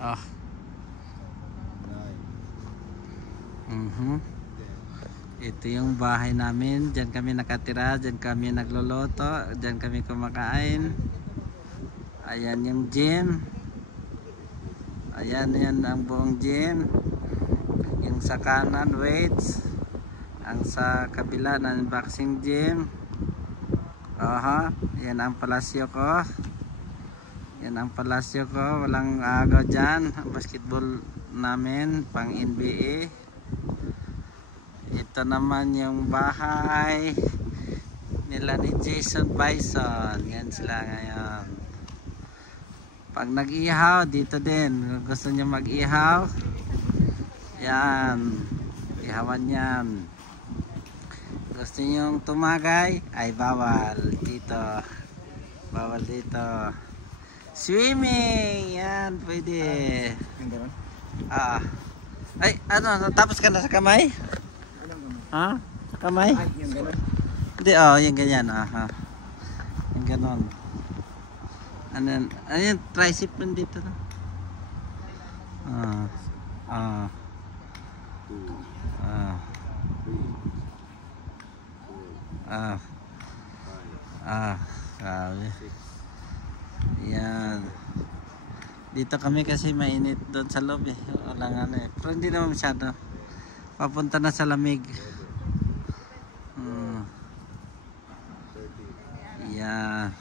Oh. Ito yung bahay namin. Diyan kami nakatira. Diyan kami nagluluto. Diyan kami kumakain. Ayan yung gym. Ayan yan ang buong gym. Yung sa kanan weights. Ang sa kabila ng boxing gym. Yan ang palasyo ko. Yan ang palasyo ko. Walang agaw dyan. Basketball namin pang NBA. Ito naman yung bahay nila ni Jason Bison. Yan sila ngayon. Pag nag-ihaw, dito din. Kung gusto nyo mag-ihaw, yan. Ihawan yan. Gusto nyo tumagay, ay bawal dito. Bawal dito. Swimming! Yan, pwede. Ay, ano, tapos ka na sa kamay? Ha? Sa kamay? Hindi, yung ganyan. Yung ganon. Ano yung tricep nandito na? Grabe. Yan. Dito kami kasi mainit doon sa loob eh. Walang ano eh. Pero hindi naman masyado. Papunta na sa lamig. Yeah.